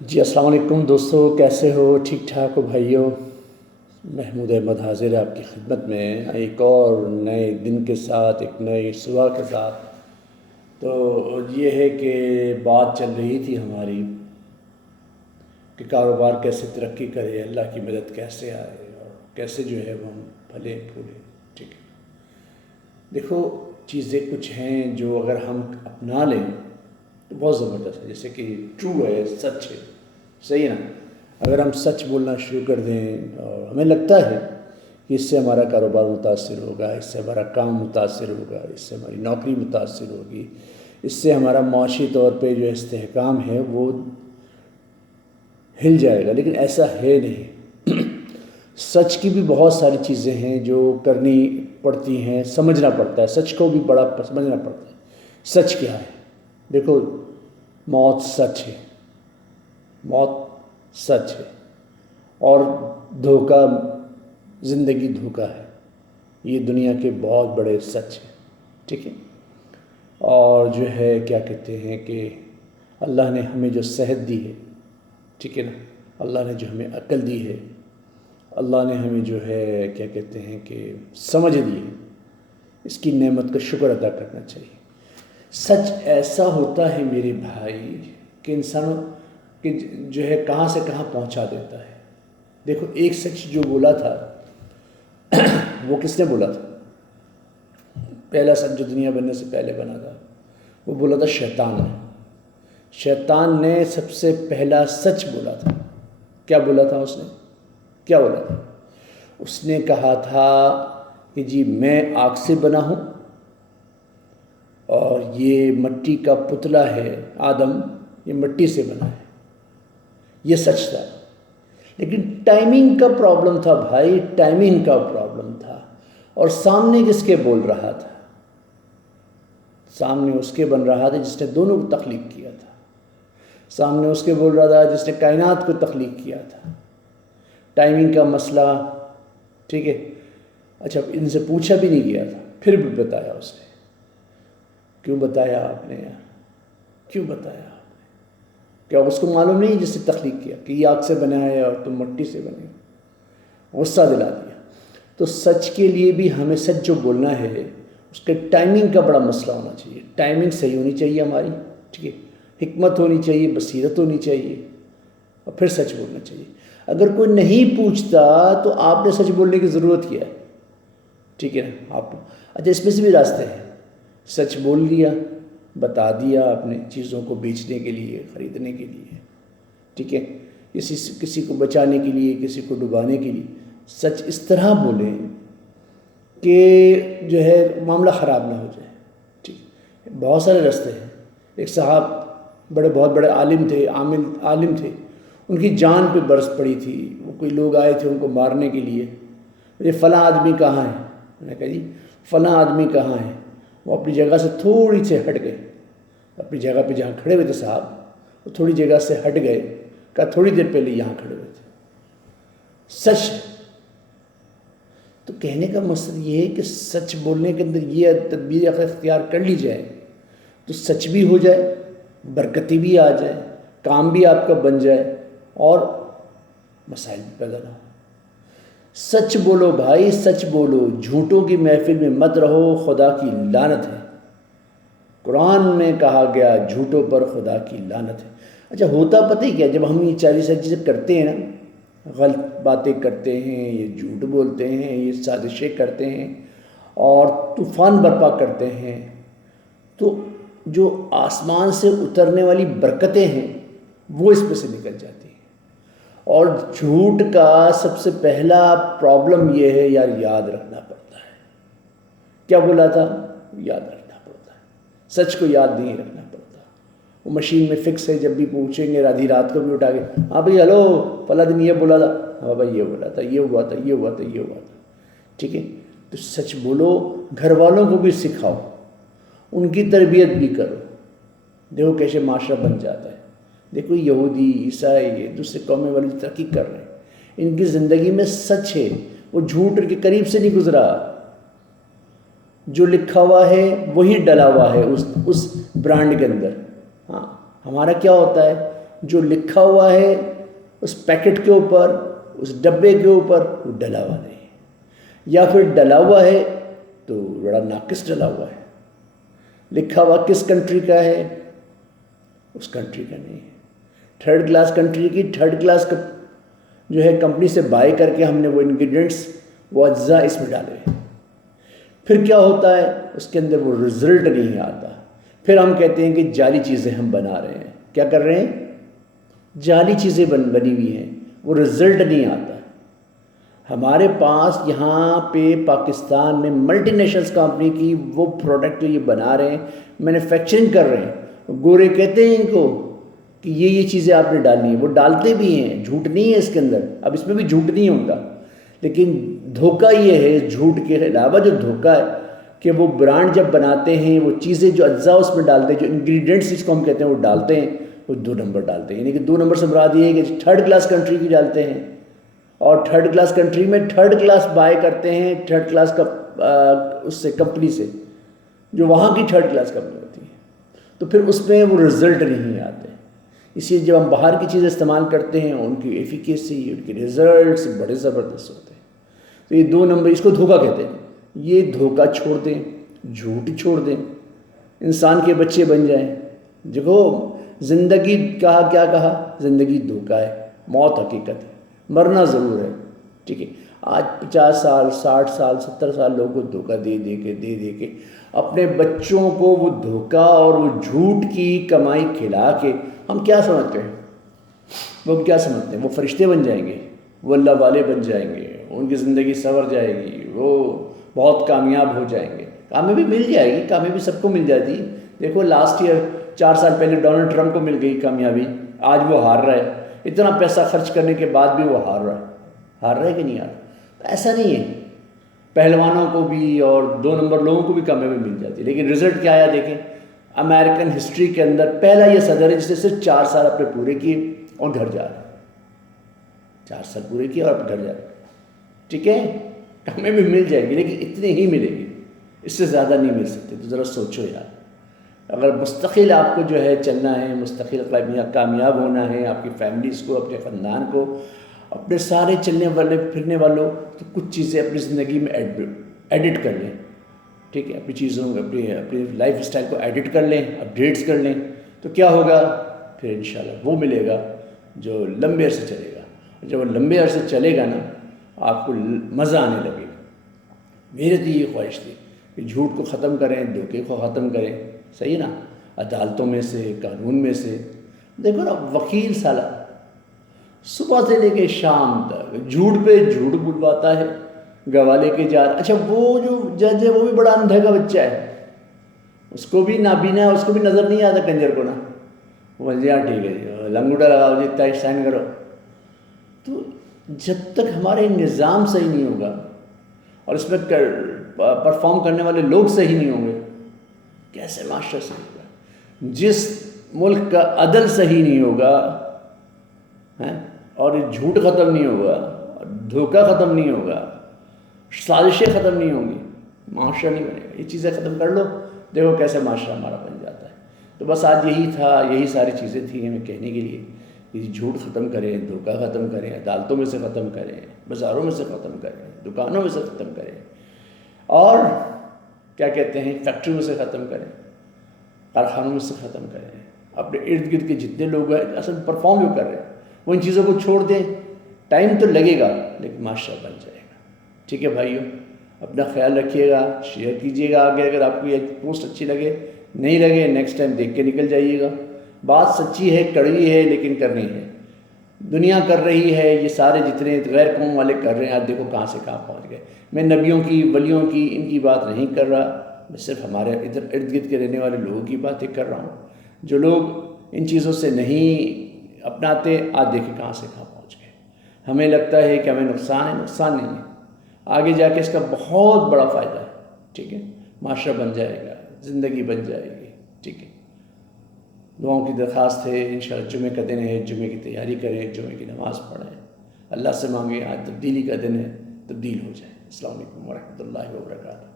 جی السلام علیکم دوستو، کیسے ہو؟ ٹھیک ٹھاک ہو بھائیو؟ محمود احمد حاضر ہے آپ کی خدمت میں ایک اور نئے دن کے ساتھ، ایک نئی صبح کے ساتھ۔ تو یہ ہے کہ بات چل رہی تھی ہماری کہ کاروبار کیسے ترقی کرے، اللہ کی مدد کیسے آئے اور کیسے جو ہے وہ ہم پھلے پھولے۔ ٹھیک ہے، دیکھو چیزیں کچھ ہیں جو اگر ہم اپنا لیں تو بہت زبردست ہے، جیسے کہ ٹرو ہے، سچ ہے، صحیح ہے نا؟ اگر ہم سچ بولنا شروع کر دیں اور ہمیں لگتا ہے کہ اس سے ہمارا کاروبار متاثر ہوگا، اس سے ہمارا کام متاثر ہوگا، اس سے ہماری نوکری متاثر ہوگی، اس سے ہمارا معاشی طور پہ جو استحکام ہے وہ ہل جائے گا، لیکن ایسا ہے نہیں۔ سچ کی بھی بہت ساری چیزیں ہیں جو کرنی پڑتی ہیں، سمجھنا پڑتا ہے، سچ کو بھی بڑا سمجھنا پڑتا ہے۔ سچ کیا ہے؟ دیکھو، موت سچ ہے، موت سچ ہے، اور دھوکہ، زندگی دھوکہ ہے، یہ دنیا کے بہت بڑے سچ ہیں۔ ٹھیک ہے، اور جو ہے کیا کہتے ہیں کہ اللہ نے ہمیں جو صحت دی ہے، ٹھیک ہے نا، اللہ نے جو ہمیں عقل دی ہے، اللہ نے ہمیں جو ہے کیا کہتے ہیں کہ سمجھ دی ہے، اس کی نعمت کا شکر ادا کرنا چاہیے۔ سچ ایسا ہوتا ہے میرے بھائی کہ انسانوں کہ جو ہے کہاں سے کہاں پہنچا دیتا ہے۔ دیکھو، ایک سچ جو بولا تھا وہ کس نے بولا تھا؟ پہلا سچ جو دنیا بننے سے پہلے بنا تھا وہ بولا تھا شیطان نے۔ شیطان نے سب سے پہلا سچ بولا تھا۔ کیا بولا تھا اس نے؟ کیا بولا تھا؟ اس نے کہا تھا کہ جی میں آگ سے بنا ہوں اور یہ مٹی کا پتلا ہے، آدم یہ مٹی سے بنا ہے۔ یہ سچ تھا، لیکن ٹائمنگ کا پرابلم تھا بھائی، ٹائمنگ کا پرابلم تھا۔ اور سامنے کس کے بول رہا تھا؟ سامنے اس کے بن رہا تھا جس نے دونوں کو تخلیق کیا تھا، سامنے اس کے بول رہا تھا جس نے کائنات کو تخلیق کیا تھا۔ ٹائمنگ کا مسئلہ، ٹھیک ہے، اچھا ان سے پوچھا بھی نہیں گیا تھا، پھر بھی بتایا اس نے۔ کیوں بتایا آپ نے یار؟ کیوں بتایا آپ نے؟ کیا اس کو معلوم نہیں جس نے تخلیق کیا کہ یہ آگ سے بنا ہے اور تم مٹی سے بنے ہو؟ غصہ دلا دیا۔ تو سچ کے لیے بھی ہمیں سچ جو بولنا ہے اس کے ٹائمنگ کا بڑا مسئلہ ہونا چاہیے، ٹائمنگ صحیح ہونی چاہیے ہماری، ٹھیک ہے، حکمت ہونی چاہیے، بصیرت ہونی چاہیے، اور پھر سچ بولنا چاہیے۔ اگر کوئی نہیں پوچھتا تو آپ نے سچ بولنے کی ضرورت کیا ہے؟ ٹھیک ہے نا، آپ اچھا اس میں سے بھی راستے ہیں۔ سچ بول لیا، بتا دیا اپنے چیزوں کو بیچنے کے لیے، خریدنے کے لیے، ٹھیک ہے، کسی کو بچانے کے لیے، کسی کو ڈبانے کے لیے۔ سچ اس طرح بولیں کہ جو ہے معاملہ خراب نہ ہو جائے، ٹھیک ہے۔ بہت سارے راستے ہیں۔ ایک صاحب بہت بڑے عالم تھے، عالم تھے، ان کی جان پہ برس پڑی تھی، وہ کوئی لوگ آئے تھے ان کو مارنے کے لیے۔ یہ فلاں آدمی کہاں ہے؟ میں نے کہا جی فلاں آدمی کہاں ہے؟ وہ اپنی جگہ سے تھوڑی سے ہٹ گئے، اپنی جگہ پہ جہاں کھڑے ہوئے تھے صاحب، وہ تھوڑی جگہ سے ہٹ گئے، کہا تھوڑی دیر پہلے یہاں کھڑے ہوئے تھے۔ سچ ہے۔ تو کہنے کا مقصد یہ ہے کہ سچ بولنے کے اندر یہ تدبیر اگر اختیار کر لی جائے تو سچ بھی ہو جائے، برکتی بھی آ جائے، کام بھی آپ کا بن جائے، اور مسائل بھی پیدا نہ ہو۔ سچ بولو بھائی، سچ بولو، جھوٹوں کی محفل میں مت رہو، خدا کی لعنت ہے۔ قرآن میں کہا گیا جھوٹوں پر خدا کی لعنت ہے۔ اچھا ہوتا پتہ ہی کیا، جب ہم یہ چالیس چیزیں کرتے ہیں نا، غلط باتیں کرتے ہیں، یہ جھوٹ بولتے ہیں، یہ سازشیں کرتے ہیں اور طوفان برپا کرتے ہیں، تو جو آسمان سے اترنے والی برکتیں ہیں وہ اس میں سے نکل جاتی ہیں۔ اور جھوٹ کا سب سے پہلا پرابلم یہ ہے یار، یاد رکھنا پڑتا ہے۔ کیا بولا تھا؟ یاد رکھنا پڑتا ہے، سچ کو یاد نہیں رکھنا پڑتا۔ وہ مشین میں فکس ہے، جب بھی پوچھیں گے آدھی رات کو بھی اٹھا کے، ہاں بھائی ہلو فلاں دن یہ بولا تھا، ہاں بھائی یہ بولا تھا، یہ ہوا تھا، یہ ہوا تھا، یہ ہوا تھا، ٹھیک ہے۔ تو سچ بولو، گھر والوں کو بھی سکھاؤ، ان کی تربیت بھی کرو۔ دیکھو کیسے معاشرہ بن جاتا ہے۔ دیکھو یہودی، عیسائی، یہ دوسرے قومیں والے ترقی کر رہے ہیں، ان کی زندگی میں سچ ہے، وہ جھوٹ کے قریب سے نہیں گزرا۔ جو لکھا ہوا ہے وہی ڈلا ہوا ہے اس برانڈ کے اندر۔ ہاں، ہمارا کیا ہوتا ہے جو لکھا ہوا ہے اس پیکٹ کے اوپر، اس ڈبے کے اوپر، وہ ڈلا ہوا نہیں ہے، یا پھر ڈلا ہوا ہے تو بڑا ناقص ڈلا ہوا ہے، لکھا ہوا کس کنٹری کا ہے اس کنٹری کا نہیں ہے، تھرڈ کلاس کنٹری کی تھرڈ کلاس کا جو ہے کمپنی سے بائی کر کے ہم نے وہ انگریڈینٹس، وہ اجزاء اس میں ڈالے ہیں، پھر کیا ہوتا ہے اس کے اندر وہ رزلٹ نہیں آتا، پھر ہم کہتے ہیں کہ جعلی چیزیں ہم بنا رہے ہیں، کیا کر رہے ہیں، جعلی چیزیں بنی ہوئی ہیں، وہ رزلٹ نہیں آتا۔ ہمارے پاس یہاں پہ پاکستان میں ملٹی نیشنلز کمپنی کی وہ پروڈکٹ یہ بنا رہے ہیں، مینوفیکچرنگ کر رہے ہیں، گورے کہتے ہیں ان کو کہ یہ چیزیں آپ نے ڈالنی ہیں، وہ ڈالتے بھی ہیں، جھوٹ نہیں ہے اس کے اندر، اب اس میں بھی جھوٹ نہیں ہوتا، لیکن دھوکہ یہ ہے، جھوٹ کے علاوہ جو دھوکہ ہے کہ وہ برانڈ جب بناتے ہیں، وہ چیزیں جو اجزاء اس میں ڈالتے ہیں، جو انگریڈینٹس جس کو ہم کہتے ہیں وہ ڈالتے ہیں، وہ 2 نمبر ڈالتے ہیں، یعنی کہ 2 نمبر سے مراد یہ ہے کہ تھرڈ کلاس کنٹری کی ڈالتے ہیں، اور تھرڈ کلاس کنٹری میں تھرڈ کلاس بائی کرتے ہیں تھرڈ کلاس کا اس سے کمپنی سے، جو وہاں کی تھرڈ کلاس کمپنی ہوتی ہے، تو پھر اس میں وہ رزلٹ نہیں آتے۔ اس لیے جب ہم باہر کی چیزیں استعمال کرتے ہیں ان کی ایفیکیسی، ان کے ریزلٹس بڑے زبردست ہوتے ہیں، تو یہ 2 نمبر، اس کو دھوکہ کہتے ہیں، یہ دھوکہ چھوڑ دیں، جھوٹ چھوڑ دیں، انسان کے بچے بن جائیں۔ دیکھو زندگی کہا، کیا کہا، زندگی دھوکہ ہے، موت حقیقت ہے، مرنا ضرور ہے، ٹھیک ہے۔ آج 50 سال 60 سال 70 سال لوگوں کو دھوکہ دے کے اپنے بچوں کو وہ دھوکہ اور وہ جھوٹ کی کمائی کھلا کے ہم کیا سمجھتے ہیں، وہ کیا سمجھتے ہیں وہ فرشتے بن جائیں گے، وہ اللہ والے بن جائیں گے، ان کی زندگی سنور جائے گی، وہ بہت کامیاب ہو جائیں گے۔ کامیابی مل جائے گی، کامیابی سب کو مل جاتی ہے۔ دیکھو لاسٹ ایئر 4 سال پہلے ڈونلڈ ٹرمپ کو مل گئی کامیابی، آج وہ ہار رہا ہے، اتنا پیسہ خرچ کرنے کے بعد بھی وہ ہار رہا ہے کہ نہیں ہار رہا؟ ایسا نہیں ہے، پہلوانوں کو بھی اور 2 نمبر لوگوں کو بھی کامیابی مل جاتی ہے، لیکن رزلٹ کیا آیا دیکھیں۔ امریکن ہسٹری کے اندر پہلا یہ صدر ہے جس نے صرف 4 سال اپنے پورے کیے اور گھر جا رہے، 4 سال پورے کیے اور گھر جا رہے، ٹھیک ہے۔ کامیابی مل جائے گی لیکن اتنے ہی ملے گی، اس سے زیادہ نہیں مل سکتے، تو ذرا سوچو یار۔ اگر مستقل آپ کو جو ہے چلنا ہے، مستقل کامیاب ہونا ہے، آپ کی فیملیز کو، اپنے خاندان کو، اپنے سارے چلنے والے پھرنے والوں، تو کچھ چیزیں اپنی زندگی میں ایڈٹ کر لیں، ٹھیک ہے، اپنی چیزوں اپنی لائف اسٹائل کو ایڈٹ کر لیں، اپڈیٹس کر لیں، تو کیا ہوگا پھر انشاءاللہ وہ ملے گا جو لمبے عرصے چلے گا، جب وہ لمبے عرصے چلے گا نا آپ کو مزہ آنے لگے گا۔ میرے تو یہ خواہش تھی کہ جھوٹ کو ختم کریں، دھوکے کو ختم کریں، صحیح نا، عدالتوں میں سے، قانون میں سے۔ دیکھو نا وکیل سالہ صبح سے لے کے شام تک جھوٹ پہ جھوٹ بلواتا ہے، گواہ لے کے جا رہا۔ اچھا وہ جو جج ہے وہ بھی بڑا اندھے کا بچہ ہے، اس کو بھی نابینا ہے، اس کو بھی نظر نہیں آتا کنجر کو نا، وہ ہاں ٹھیک ہے جی لنگوٹا لگاؤ جی تائی سائن کرو۔ تو جب تک ہمارے نظام صحیح نہیں ہوگا اور اس میں پرفارم کرنے والے لوگ صحیح نہیں ہوں گے، کیسے معاشرہ صحیح ہوگا؟ جس ملک کا عدل صحیح نہیں ہوگا اور جھوٹ ختم نہیں ہوگا، دھوکہ ختم نہیں ہوگا، سازشیں ختم نہیں ہوں گی، معاشرہ نہیں بنے گا۔ یہ چیزیں ختم کر لو، دیکھو کیسے معاشرہ ہمارا بن جاتا ہے۔ تو بس آج یہی تھا، یہی ساری چیزیں تھیں ہمیں کہنے کے لیے کہ جھوٹ ختم کریں، دھوکہ ختم کریں، عدالتوں میں سے ختم کریں، بازاروں میں سے ختم کریں، دکانوں میں سے ختم کریں، اور کیا کہتے ہیں فیکٹریوں میں سے ختم کریں، کارخانوں میں سے ختم کریں، اپنے ارد گرد کے جتنے لوگ ہیں اصل پرفارم جو کر رہے ہیں وہ ان چیزوں کو چھوڑ دیں۔ ٹائم تو لگے گا لیکن معاشرہ بن جائے گا، ٹھیک ہے بھائیو۔ اپنا خیال رکھیے گا، شیئر کیجیے گا آگے، اگر آپ کو یہ پوسٹ اچھی لگے، نہیں لگے نیکسٹ ٹائم دیکھ کے نکل جائیے گا۔ بات سچی ہے، کڑوی ہے، لیکن کرنی ہے۔ دنیا کر رہی ہے، یہ سارے جتنے غیر قوم والے کر رہے ہیں، آپ دیکھو کہاں سے کہاں پہنچ گئے۔ میں نبیوں کی، ولیوں کی، ان کی بات نہیں کر رہا، میں صرف ہمارے ادھر ارد گرد کے رہنے والے لوگوں کی باتیں کر رہا ہوں۔ جو لوگ ان چیزوں سے نہیں اپناتے، آج دیکھیں کہاں سے کہاں پہنچ گئے۔ ہمیں لگتا ہے کہ ہمیں نقصان ہے، نقصان نہیں ہے، آگے جا کے اس کا بہت بڑا فائدہ ہے، ٹھیک ہے۔ معاشرہ بن جائے گا، زندگی بن جائے گی، ٹھیک ہے۔ دعاؤں کی درخواست ہے، انشاءاللہ جمعہ کا دن ہے، جمعے کی تیاری کریں، جمعے کی نماز پڑھیں، اللہ سے مانگیں آج تبدیلی کا دن ہے، تبدیل ہو جائے۔ السلام علیکم ورحمۃ اللہ وبرکاتہ۔